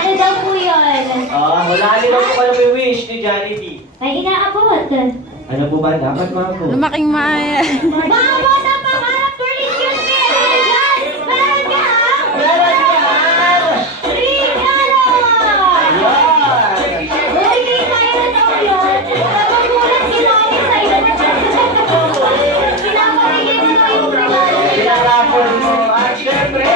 Ano daw po yun? Wala daw po kayo may wish ni Jollibee. May inaabot. Ano po ba dapat mga po? Lumaking maaya. Maabot ang pangarap for excuse me! Yes! Meron ka! Meron yan! Regalo! Bumigay tayo na daw yun. Napagulat si Mami sa'yo. Pinapamigay na daw yung regalo. Pinarapon mo. At syempre,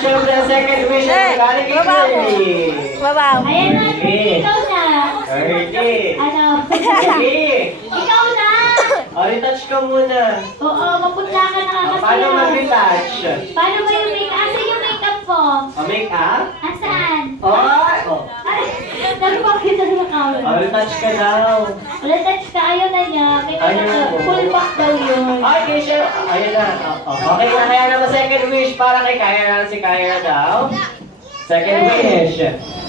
syempre, second wish na galing kay Shirley. Babaw. Ayan na, ikaw na. Shirley. Ano? Shirley. Ikaw na! Retouch ka muna. Oo, maputla ka na kasi. Paano mag-retouch? Paano ba yung makeup? Asan yung makeup ko? Make-up? Asan? Ay! Ay, nagpapakita na kami. Retouch ka daw. Wala touch ka, ayaw na niya. May Ayaw na. full back daw yun. Ay, kay Shirley. Ayun na. Okay na, kaya naman second wish para kay Kyra. Si Kyra daw. Second wish.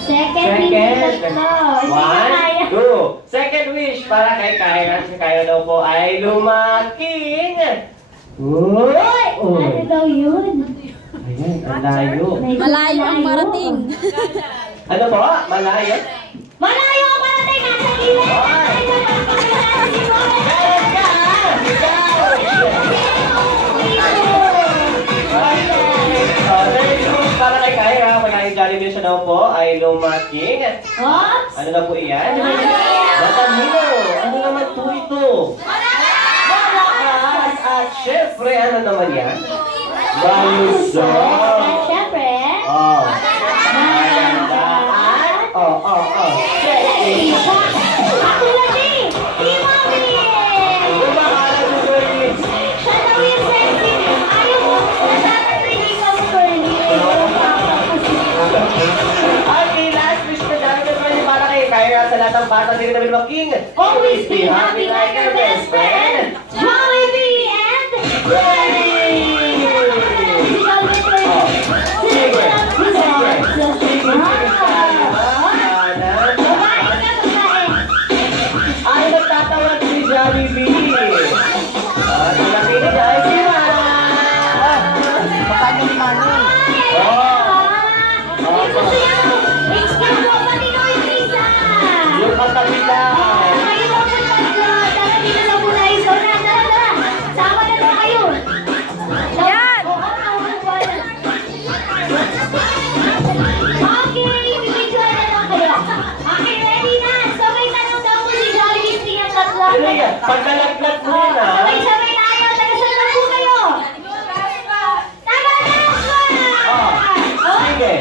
Second wish na to. One, two. Second wish para kay Kyra. Si Kyra daw po ay lumaking. Uy! Ano daw yun? Ayan, ang layo. Malayo ang marating. Ano po? Malayo? Malayo ang parating! Nasa gilid! Meron ka! Para kay Kyra, pagkain Jollibee siya daw po ay lumaking. Oops! Ano na po iyan? Matalino! Ano naman po ito? Malakas! At syempre, ano naman yan? Malusog! At syempre, Magandaan! Sexy! ako lang eh! Si Mami! Kumakalat si Shirley! Siya daw yung sexy. Ayaw mo, dapat hindi ka mo curly. Okay, last wish na dami naman para kay Kyra sa lahat ng bata dito namin making. Always be happy like your best friend, Jollibee and Ay, nagtatawag si Jollibee. Nalaki na dahil si yung katabi lang. Ano yan? Pagkalaglag mo yun, ha? Sabay-sabay tayo, taga-saan na po kayo? Tama na! Sige.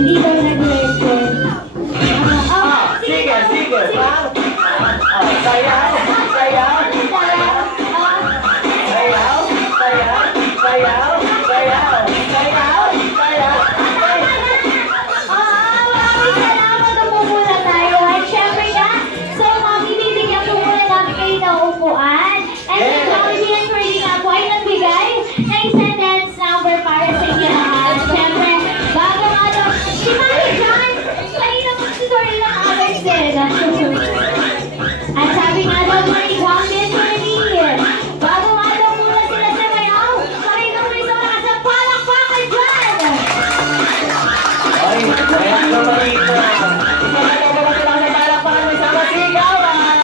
Hindi daw nag-record. Sige, sige. Sayaw, sayaw, sayaw. Sayaw, sayaw, sayaw, sayaw, sayaw, sayaw. Maraming salamat na po muna tayo. At syempre na, so mami, bibigyan po muna namin kayo ng upuan. And yung Jollibee and Curly nga po ay nagbigay ng sentence number para sa inyo lahat. Syempre, bago nga daw, si Mami John, kanina po tutorial ng others din. At sabi nga daw, Mami John, and Curly, bago nga daw muna sila sa mayaw, pakinggan mo isang nakasapalakpakan dyan! Ay, kaya naman ito.